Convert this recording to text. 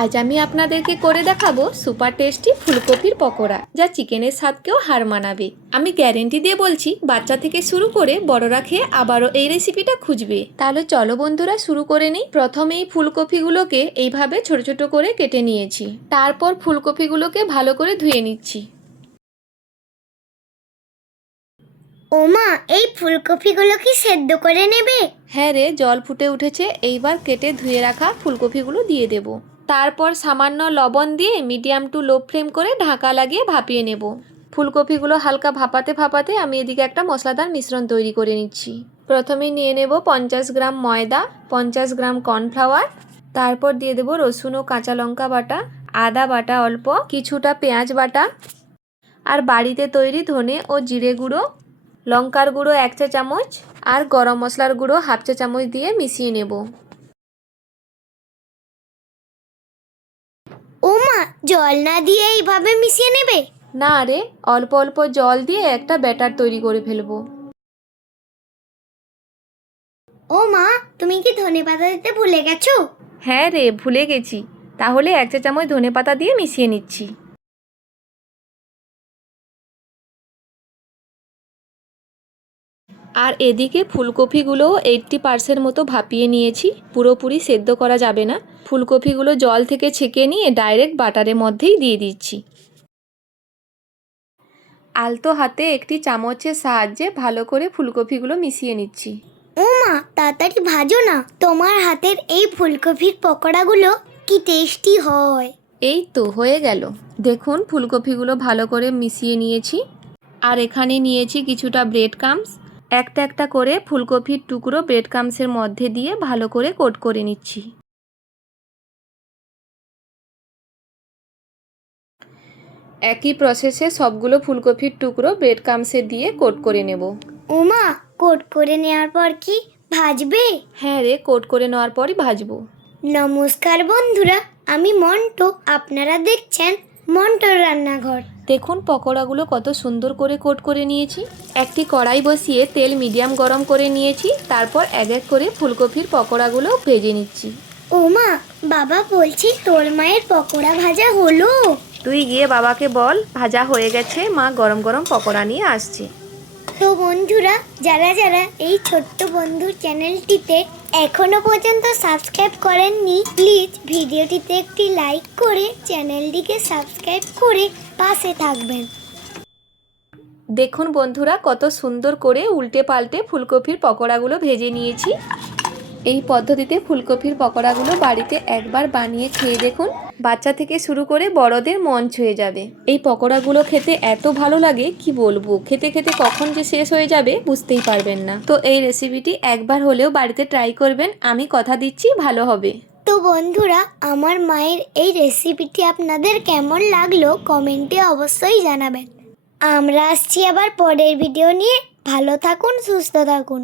আজ আমি আপনাদেরকে করে দেখাবো সুপার টেস্টি ফুলকপির পকোড়া, যা চিকেনের স্বাদকেও হার মানাবে। আমি গ্যারেন্টি দিয়ে বলছি, বাচ্চা থেকে শুরু করে বড়রা খেয়ে আবারও এই রেসিপিটা খুঁজবে। তাহলে চলো বন্ধুরা শুরু করে নিই। প্রথমে এই ফুলকপিগুলোকে এইভাবে ছোট ছোট করে কেটে নিয়েছি। তারপর ফুলকপিগুলোকে ভালো করে ধুয়ে নিচ্ছি। ওমা, এই ফুলকপিগুলো কি সেদ্ধ করে নেবে? হ্যাঁ রে, জল ফুটে উঠেছে। এইবার কেটে ধুয়ে রাখা ফুলকপিগুলো দিয়ে দেব। তারপর সামান্য লবণ দিয়ে মিডিয়াম টু লো ফ্লেম করে ঢাকা লাগিয়ে ভাপিয়ে নেব। ফুলকপিগুলো হালকা ভাপাতে ভাপাতে আমি এদিকে একটা মশলাদার মিশ্রণ তৈরি করে নিচ্ছি। প্রথমে নিয়ে নেব 50 গ্রাম ময়দা, 50 গ্রাম কর্নফ্লাওয়ার, তারপর দিয়ে দেব রসুন ও কাঁচা লঙ্কা বাটা, আদা বাটা অল্প, কিছুটা পেঁয়াজ বাটা, আর বাড়িতে তৈরি ধনে ও জিরে গুঁড়ো, লঙ্কার গুঁড়ো 1 চা চামচ, আর গরম মশলার গুঁড়ো 1/2 চা চামচ দিয়ে মিশিয়ে নেব। ওমা, জল না দিয়ে এইভাবে মিশিয়ে নেবে? না রে, অল্প অল্প জল দিয়ে একটা ব্যাটার তৈরি করে ফেলবো। ও মা, তুমি কি ধনেপাতা দিতে ভুলে গেছো? হ্যাঁ রে, ভুলে গেছি। তাহলে 1 চা চামচ ধনেপাতা দিয়ে মিশিয়ে নিচ্ছি। আর এদিকে ফুলকপিগুলো 80% মতো ভাপিয়ে নিয়েছি। পুরোপুরি সেদ্ধ করা যাবে না। ফুলকপিগুলো জল থেকে ছেঁকে নিয়ে ডাইরেক্ট বাটারের মধ্যেই দিয়ে দিচ্ছি। আলতো হাতে একটি চামচের সাহায্যে ভালো করে ফুলকপিগুলো মিশিয়ে নিচ্ছি। ওমা, তাড়াতাড়ি ভাজো না। তোমার হাতের এই ফুলকপির পকোড়াগুলো কি টেস্টি হয়! এই তো হয়ে গেল। দেখুন, ফুলকপিগুলো ভালো করে মিশিয়ে নিয়েছি। আর এখানে নিয়েছি কিছুটা ব্রেড ক্রাম্বস। একটা একটা করে ফুলকপির টুকরো ব্রেড ক্রাম্বসের মধ্যে দিয়ে ভালো করে কোট করে নিচ্ছি। একই প্রসেসে সবগুলো ফুলকপির টুকরো ব্রেড ক্রাম্বসে দিয়ে কোট করে নেব। ওমা, কোট করে নেওয়ার পর কি ভাজবে? হ্যাঁ রে, কোট করে নেওয়ার পরই ভাজবো। নমস্কার বন্ধুরা, আমি মন্টু। আপনারা দেখছেন মন্টুর রান্নাঘর। দেখুন পকোড়াগুলো কত সুন্দর করে কোট করে নিয়েছি। একটি কড়াই বসিয়ে তেল মিডিয়াম গরম করে নিয়েছি। তারপর এক এক করে ফুলকপির পকোড়াগুলো ভেজে নিচ্ছি। ওমা, বাবা বলছি তোর মায়ের পকোড়া ভাজা হলো? তুই গিয়ে বাবাকে বল ভাজা হয়ে গেছে, মা গরম গরম পকোড়া নিয়ে আসছে। তো বন্ধুরা, যারা যারা এই ছোট্ট বন্ধুর চ্যানেলটিতে এখনো পর্যন্ত সাবস্ক্রাইব করেননি, প্লিজ ভিডিওটিতে একটি লাইক করে চ্যানেলটিকে সাবস্ক্রাইব করে পাশে থাকবেন। দেখুন বন্ধুরা, কত সুন্দর করে উল্টে পাল্টে ফুলকপির পকোড়াগুলো ভেজে নিয়েছি। এই পদ্ধতিতে ফুলকপির পকোড়াগুলো বাড়িতে একবার বানিয়ে খেয়ে দেখুন। বাচ্চা থেকে শুরু করে বড়দের মন ছুঁয়ে যাবে। এই পকোড়াগুলো খেতে এত ভালো লাগে কি বলবো। খেতে খেতে কখন যে শেষ হয়ে যাবে বুঝতেই পারবেন না। তো এই রেসিপিটি একবার হলেও বাড়িতে ট্রাই করবেন, আমি কথা দিচ্ছি ভালো হবে। তো বন্ধুরা, আমার মায়ের এই রেসিপিটি আপনাদের কেমন লাগলো কমেন্টে অবশ্যই জানাবেন। আমরা আসছি আবার পরের ভিডিও নিয়ে। ভালো থাকুন, সুস্থ থাকুন।